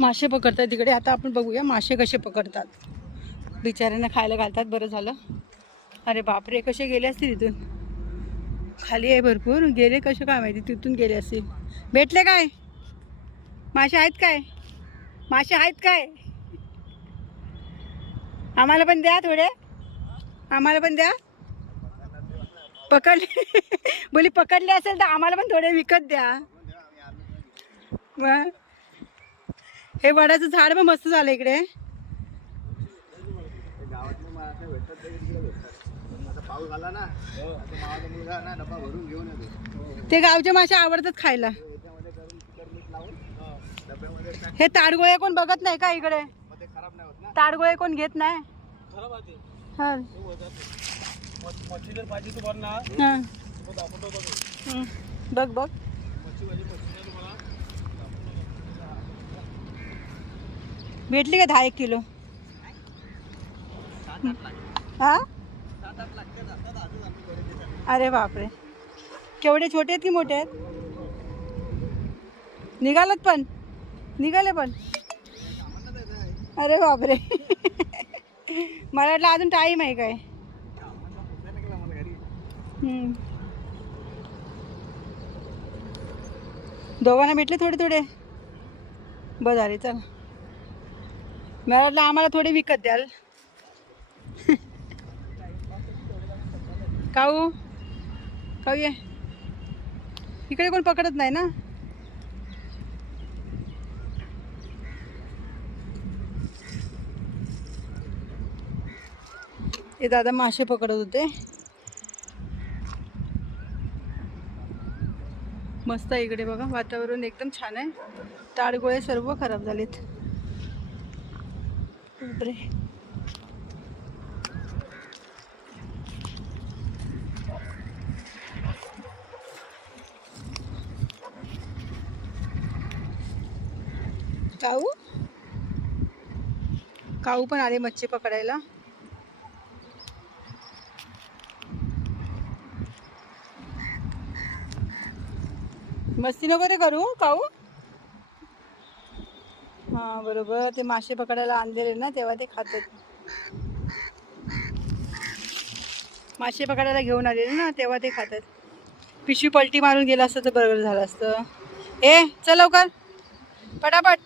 मासे पकडतात तिकडे. आता आपण बघूया मासे कसे पकडतात. बिचाऱ्यांना खायला घालतात. बरं झालं. अरे बापरे, कसे गेले असतील इथून. खाली आहे भरपूर. गेले कसे काय माहिती, तिथून गेले असतील. भेटले काय मासे? आहेत काय मासे? आहेत काय? आम्हाला पण द्या थोडे. आम्हाला पण द्या. पकडले बोली पकडले असेल तर आम्हाला पण थोडे विकत द्या. मग हे वडाचं झाड पण मस्त झालं इकडे. ते गावचे मासे आवडतात खायला. हे ताडगोळे कोण बघत नाही का इकडे? ताडगोळे कोण घेत नाही. बघ बघ. भेटली का 10-1 किलो? हा, अरे बापरे, केवढे छोटे आहेत की मोठे आहेत? निघालत पण निघाले पण. अरे बापरे मला वाटलं अजून टाईम आहे काय. दोघांना भेटले थोडे थोडे. बस झाले. चल, मला वाटलं आम्हाला थोडे विकत द्याल. काऊ काऊ ये इकडे. कोण पकडत नाही ना. हे दादा मासे पकडत होते. मस्त आहे इकडे बघा. वातावरण एकदम छान आहे. ताडगोळे सर्व खराब झालेत. बापरे. काऊ काऊ पण आले मच्छी पकडायला. मस्ती नको रे करू काऊ. हा बरोबर. ते मासे पकडायला आणलेले ना तेव्हा ते खातात. मासे पकडायला घेऊन आलेले ना तेव्हा ते खातात. पिशवी पलटी मारून गेला असतं तर बरोबर झालं असतं. ए चल लवकर पटापट.